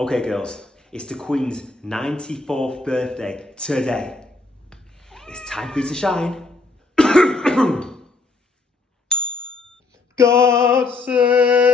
Okay, girls, it's the Queen's 94th birthday today. It's time for you to shine. God save